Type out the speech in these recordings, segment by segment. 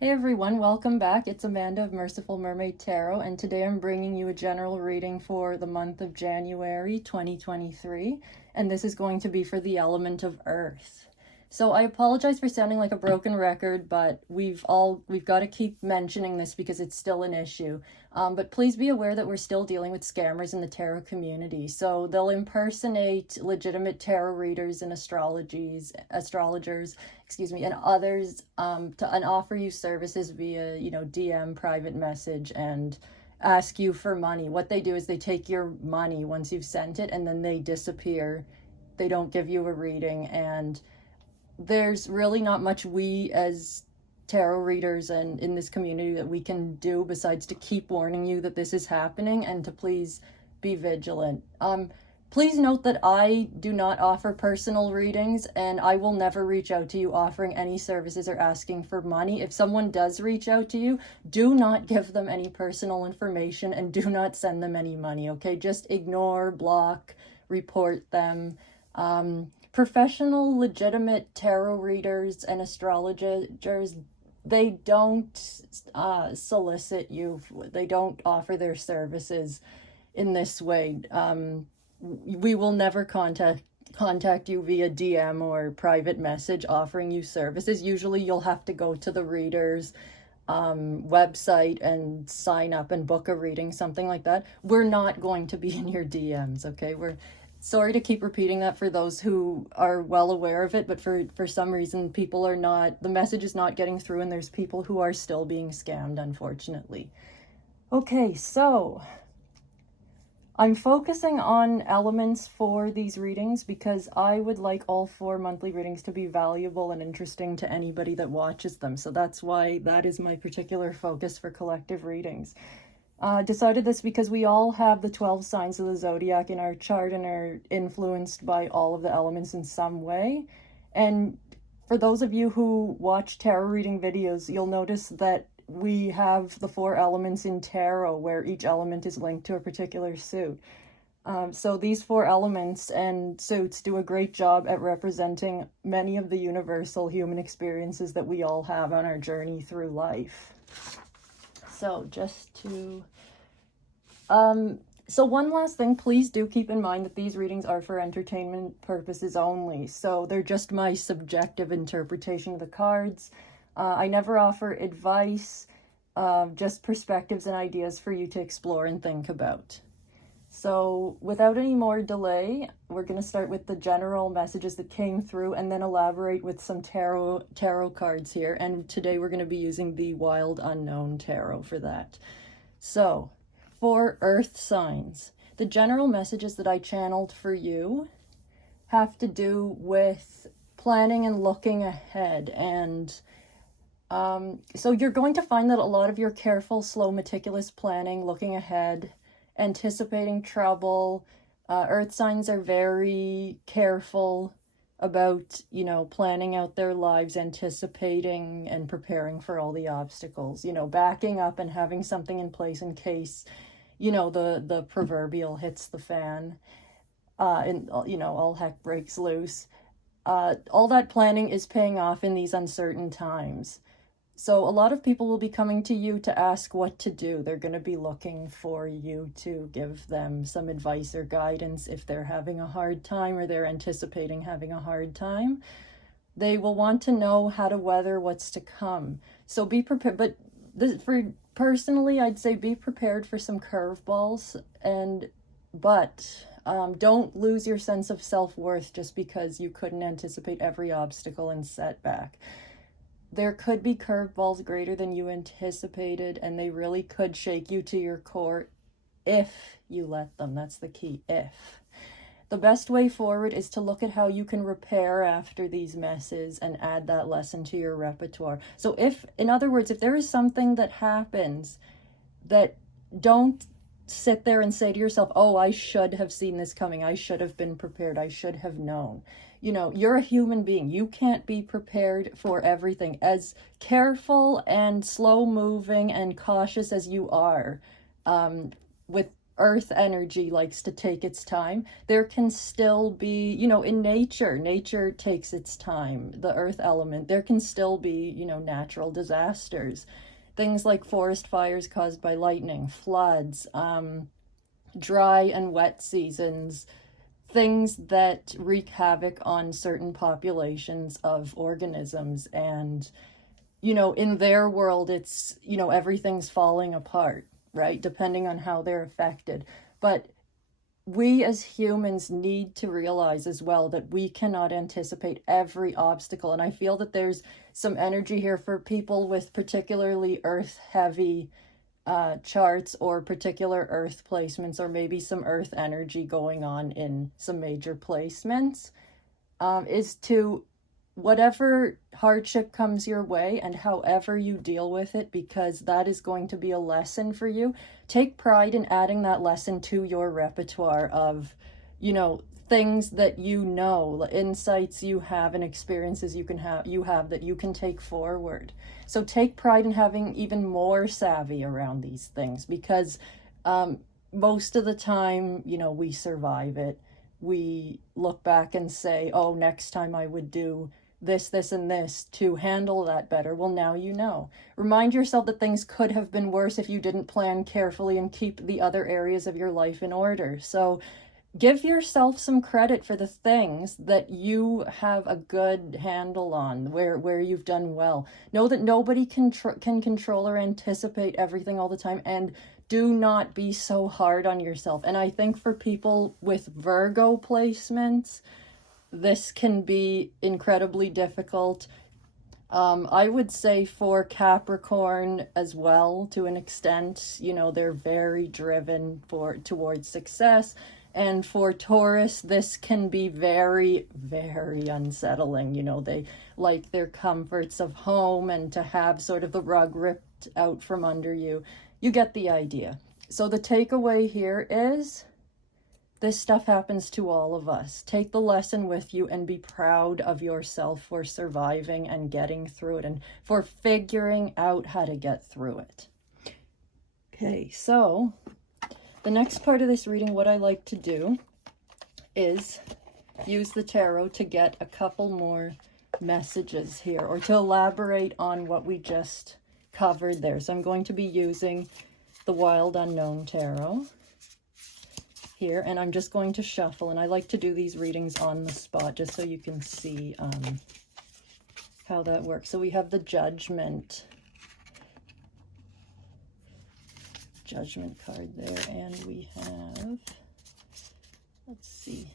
Hey everyone, welcome back. It's Amanda of Merciful Mermaid Tarot, and today I'm bringing you a general reading for the month of January 2023, and this is going to be for the element of Earth. So I apologize for sounding like a broken record, but we've got to keep mentioning this because it's still an issue. But please be aware that we're still dealing with scammers in the tarot community. So they'll impersonate legitimate tarot readers and astrologers, and others and offer you services via, DM, private message, and ask you for money. What they do is they take your money once you've sent it and then they disappear. They don't give you a reading, and there's really not much we as tarot readers and in this community that we can do besides to keep warning you that this is happening and to please be vigilant. Please note that I do not offer personal readings, and I will never reach out to you offering any services or asking for money. If someone does reach out to you, do not give them any personal information and do not send them any money, okay? Just ignore, block, report them. Professional, legitimate tarot readers and astrologers, they don't solicit you. They don't offer their services in this way. We will never contact you via DM or private message offering you services. Usually you'll have to go to the reader's website and sign up and book a reading, something like that. We're not going to be in your DMs, okay? We're sorry to keep repeating that for those who are well aware of it, but for some reason people are not, the message is not getting through, and there's people who are still being scammed, unfortunately. Okay, so I'm focusing on elements for these readings because I would like all 4 monthly readings to be valuable and interesting to anybody that watches them. So that's why that is my particular focus for collective readings. Decided this because we all have the 12 signs of the zodiac in our chart and are influenced by all of the elements in some way. And for those of you who watch tarot reading videos, you'll notice that we have the 4 elements in tarot where each element is linked to a particular suit. So these 4 elements and suits do a great job at representing many of the universal human experiences that we all have on our journey through life. So just to... So one last thing, please do keep in mind that these readings are for entertainment purposes only. So they're just my subjective interpretation of the cards. I never offer advice, just perspectives and ideas for you to explore and think about. So without any more delay, we're going to start with the general messages that came through and then elaborate with some tarot cards here. And today we're going to be using the Wild Unknown Tarot for that. So for Earth signs, the general messages that I channeled for you have to do with planning and looking ahead. And so you're going to find that a lot of your careful, slow, meticulous planning, looking ahead, anticipating trouble, Earth signs are very careful about, planning out their lives, anticipating and preparing for all the obstacles, backing up and having something in place in case, the proverbial hits the fan, and, all heck breaks loose. All that planning is paying off in these uncertain times. So a lot of people will be coming to you to ask what to do. They're going to be looking for you to give them some advice or guidance if they're having a hard time or they're anticipating having a hard time. They will want to know how to weather what's to come. So be prepared. But personally, I'd say be prepared for some curveballs, but don't lose your sense of self-worth just because you couldn't anticipate every obstacle and setback. There could be curveballs greater than you anticipated, and they really could shake you to your core if you let them. That's the key, if. The best way forward is to look at how you can repair after these messes and add that lesson to your repertoire. So in other words, if there is something that happens, that don't sit there and say to yourself, oh, I should have seen this coming. I should have been prepared. I should have known. You're a human being. You can't be prepared for everything. As careful and slow moving and cautious as you are with earth energy likes to take its time, there can still be, in nature takes its time, the earth element, there can still be, natural disasters. Things like forest fires caused by lightning, floods, dry and wet seasons, things that wreak havoc on certain populations of organisms. And, in their world, it's, everything's falling apart, right? Depending on how they're affected. But we as humans need to realize as well that we cannot anticipate every obstacle. And I feel that there's some energy here for people with particularly earth heavy charts or particular earth placements, or maybe some earth energy going on in some major placements, is to, whatever hardship comes your way and however you deal with it, because that is going to be a lesson for you, take pride in adding that lesson to your repertoire of, things that insights you have and experiences you have that you can take forward. So take pride in having even more savvy around these things, because most of the time, we survive it. We look back and say, oh, next time I would do this, and this to handle that better. Well, now you know. Remind yourself that things could have been worse if you didn't plan carefully and keep the other areas of your life in order. So give yourself some credit for the things that you have a good handle on, where you've done well. Know that nobody can control or anticipate everything all the time, and do not be so hard on yourself. And I think for people with Virgo placements, this can be incredibly difficult. I would say for Capricorn as well, to an extent, they're very driven towards success. And for Taurus, this can be very, very unsettling. They like their comforts of home and to have sort of the rug ripped out from under you. You get the idea. So the takeaway here is, this stuff happens to all of us. Take the lesson with you and be proud of yourself for surviving and getting through it, and for figuring out how to get through it. Okay, so the next part of this reading, what I like to do is use the tarot to get a couple more messages here, or to elaborate on what we just covered there. So I'm going to be using the Wild Unknown Tarot here, and I'm just going to shuffle, and I like to do these readings on the spot just so you can see how that works. So we have the Judgment card there, and we have, let's see,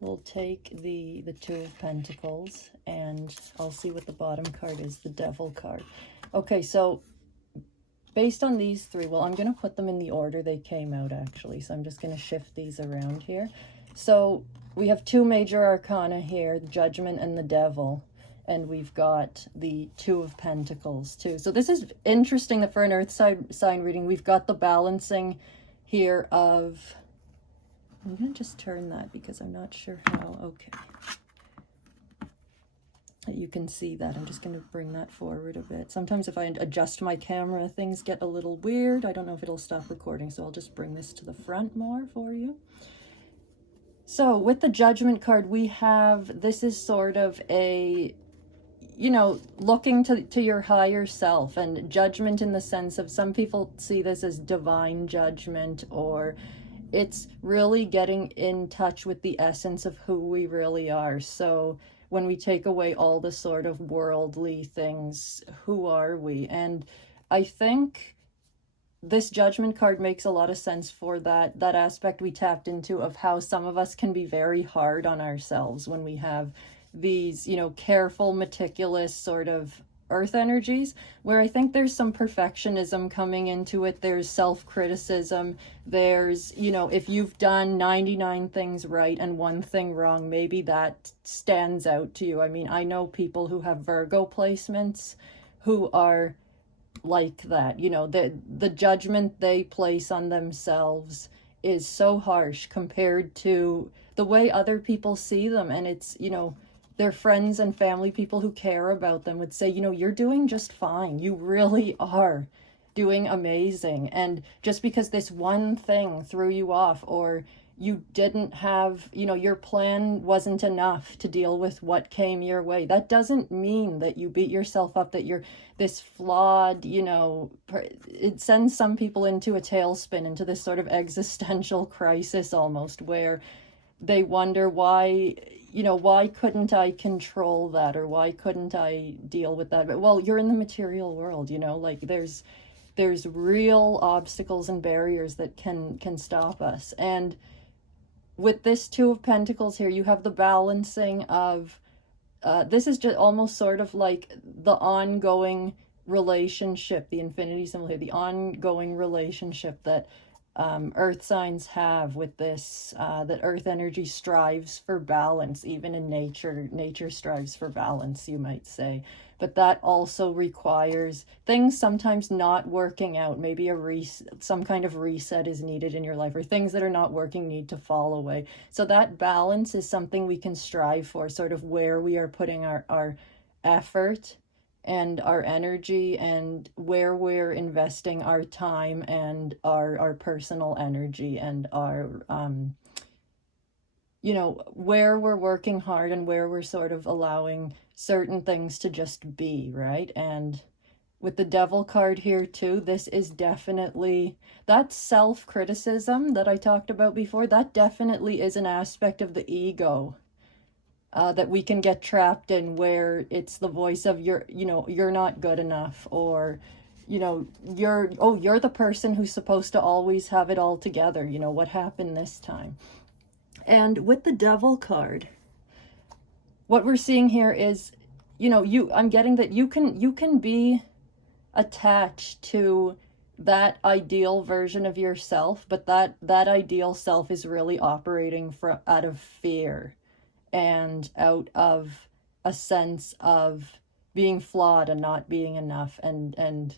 we'll take the Two of Pentacles, and I'll see what the bottom card is, the Devil card. Okay, so based on these three, well, I'm going to put them in the order they came out, actually. So I'm just going to shift these around here. So we have two major arcana here, the Judgment and the Devil. And we've got the Two of Pentacles, too. So this is interesting that for an earth sign reading, we've got the balancing here of... I'm going to just turn that because I'm not sure how. Okay. You can see that. I'm just going to bring that forward a bit. Sometimes if I adjust my camera, things get a little weird. I don't know if it'll stop recording, so I'll just bring this to the front more for you. So with the Judgment card, we have, this is sort of a, looking to your higher self, and judgment in the sense of, some people see this as divine judgment, or it's really getting in touch with the essence of who we really are. So when we take away all the sort of worldly things, who are we? And I think this Judgment card makes a lot of sense for that aspect we tapped into, of how some of us can be very hard on ourselves when we have these, careful, meticulous sort of earth energies, where I think there's some perfectionism coming into it. There's self-criticism. There's, if you've done 99 things right and one thing wrong, maybe that stands out to you. I mean, I know people who have Virgo placements who are like that. The judgment they place on themselves is so harsh compared to the way other people see them. And it's, their friends and family, people who care about them, would say, you're doing just fine. You really are. doing amazing. And just because this one thing threw you off, or you didn't have, your plan wasn't enough to deal with what came your way, that doesn't mean that you beat yourself up, that you're this flawed, it sends some people into a tailspin, into this sort of existential crisis almost, where they wonder why couldn't I control that, or why couldn't I deal with that? But well, you're in the material world, like there's real obstacles and barriers that can stop us. And with this Two of Pentacles here, you have the balancing of this is just almost sort of like the ongoing relationship, the infinity symbol here, the ongoing relationship that earth signs have with this, that earth energy strives for balance. Even in nature strives for balance, you might say. But that also requires things sometimes not working out. Maybe some kind of reset is needed in your life, or things that are not working need to fall away. So that balance is something we can strive for, sort of where we are putting our effort and our energy, and where we're investing our time and our personal energy, and our where we're working hard, and where we're sort of allowing certain things to just be, right? And with the Devil card here too, this is definitely that self-criticism that I talked about before. That definitely is an aspect of the ego that we can get trapped in, where it's the voice of you're not good enough, or you're the person who's supposed to always have it all together. What happened this time? And with the Devil card, what we're seeing here is, I'm getting that you can be attached to that ideal version of yourself, but that ideal self is really operating out of fear, and out of a sense of being flawed and not being enough, and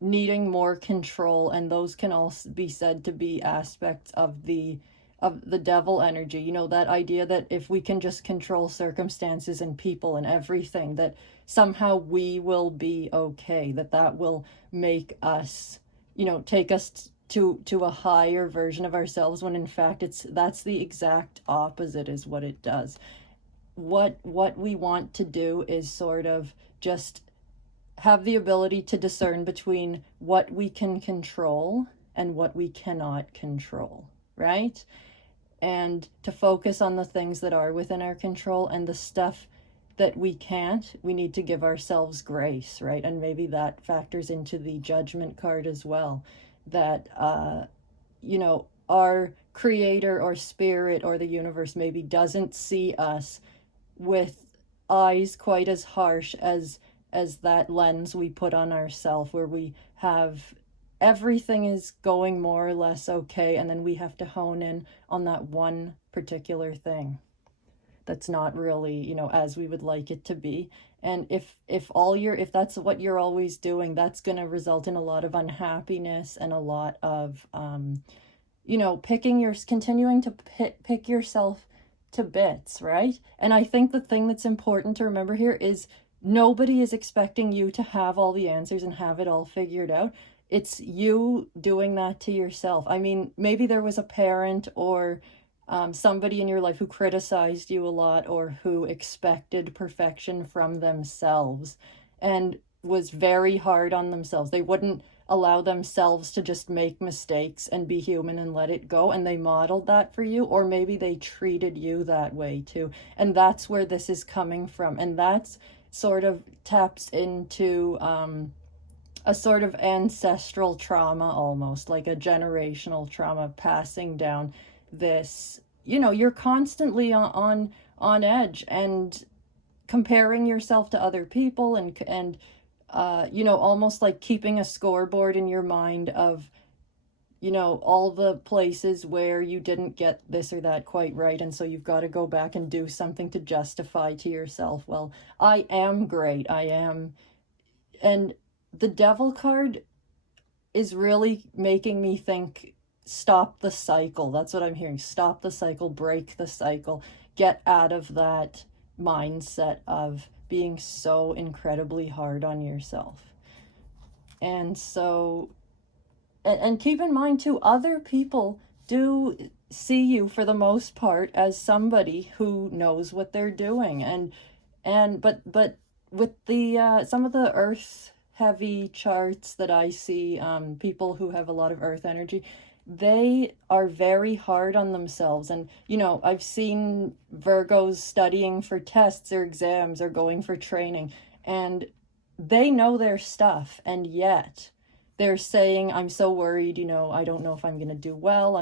needing more control. And those can also be said to be aspects of the devil energy. That idea that if we can just control circumstances and people and everything, that somehow we will be okay, that will make us, take us to a higher version of ourselves, when in fact that's the exact opposite is what it does. What we want to do is sort of just have the ability to discern between what we can control and what we cannot control, right? And to focus on the things that are within our control, and the stuff that we can't, we need to give ourselves grace, right? And maybe that factors into the Judgment card as well, that our creator or spirit or the universe maybe doesn't see us with eyes quite as harsh as that lens we put on ourselves, where we have everything is going more or less okay, and then we have to hone in on that one particular thing that's not really, as we would like it to be. And if that's what you're always doing, that's going to result in a lot of unhappiness, and a lot of continuing to pick yourself to bits, right? And I think the thing that's important to remember here is nobody is expecting you to have all the answers and have it all figured out. It's you doing that to yourself. I mean, maybe there was a parent or somebody in your life who criticized you a lot, or who expected perfection from themselves and was very hard on themselves. They wouldn't allow themselves to just make mistakes and be human and let it go, and they modeled that for you. Or maybe they treated you that way too, and that's where this is coming from. And that's sort of taps into a sort of ancestral trauma, almost like a generational trauma, passing down this, you're constantly on edge, and comparing yourself to other people, and almost like keeping a scoreboard in your mind of, all the places where you didn't get this or that quite right. And so you've got to go back and do something to justify to yourself, well, I am great, I am. And the Devil card is really making me think, stop the cycle. That's what I'm hearing. Stop the cycle, break the cycle, get out of that mindset of being so incredibly hard on yourself. And so, and keep in mind too, other people do see you for the most part as somebody who knows what they're doing. But with the some of the earth heavy charts that I see, people who have a lot of earth energy, they are very hard on themselves. And I've seen Virgos studying for tests or exams or going for training, and they know their stuff, and yet they're saying, I'm so worried, I don't know if I'm going to do well.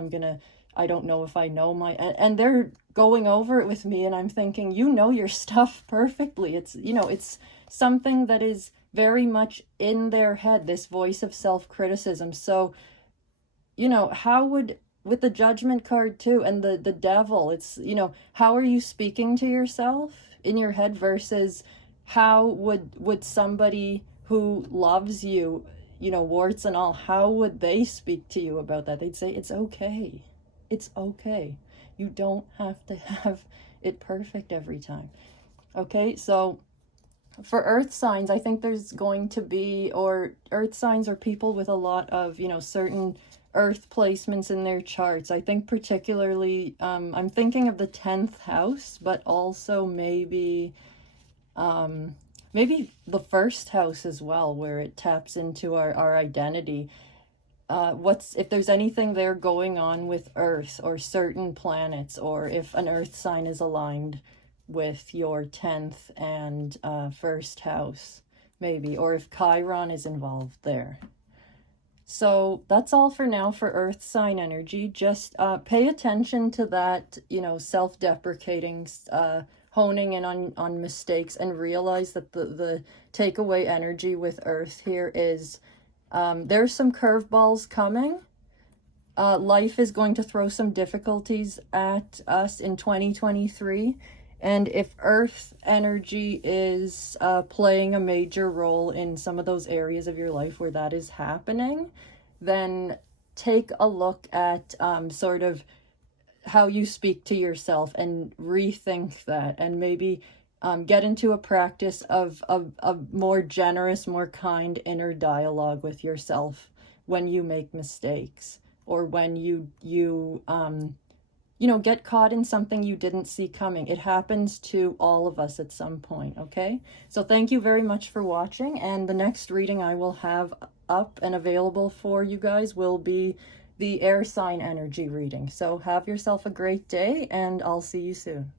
I don't know if I know and they're going over it with me, and I'm thinking, your stuff perfectly. It's something that is very much in their head, this voice of self-criticism. So, how would, with the judgment card too, and the devil, it's, how are you speaking to yourself in your head versus how would somebody who loves you, warts and all, how would they speak to you about that? They'd say, it's okay. It's okay. You don't have to have it perfect every time. Okay, so for earth signs, I think there's going to be, or earth signs are people with a lot of, certain earth placements in their charts. I think particularly, I'm thinking of the 10th house, but also maybe the first house as well, where it taps into our identity. If there's anything there going on with Earth or certain planets, or if an Earth sign is aligned with your 10th and first house, maybe, or if Chiron is involved there. So that's all for now for Earth sign energy. Just pay attention to that, self-deprecating, honing in on mistakes, and realize that the takeaway energy with Earth here is there's some curveballs coming. Life is going to throw some difficulties at us in 2023. And if Earth energy is playing a major role in some of those areas of your life where that is happening, then take a look at sort of how you speak to yourself and rethink that, and maybe get into a practice of a more generous, more kind inner dialogue with yourself when you make mistakes, or when you get caught in something you didn't see coming. It happens to all of us at some point, okay? So thank you very much for watching, and the next reading I will have up and available for you guys will be the air sign energy reading. So have yourself a great day, and I'll see you soon.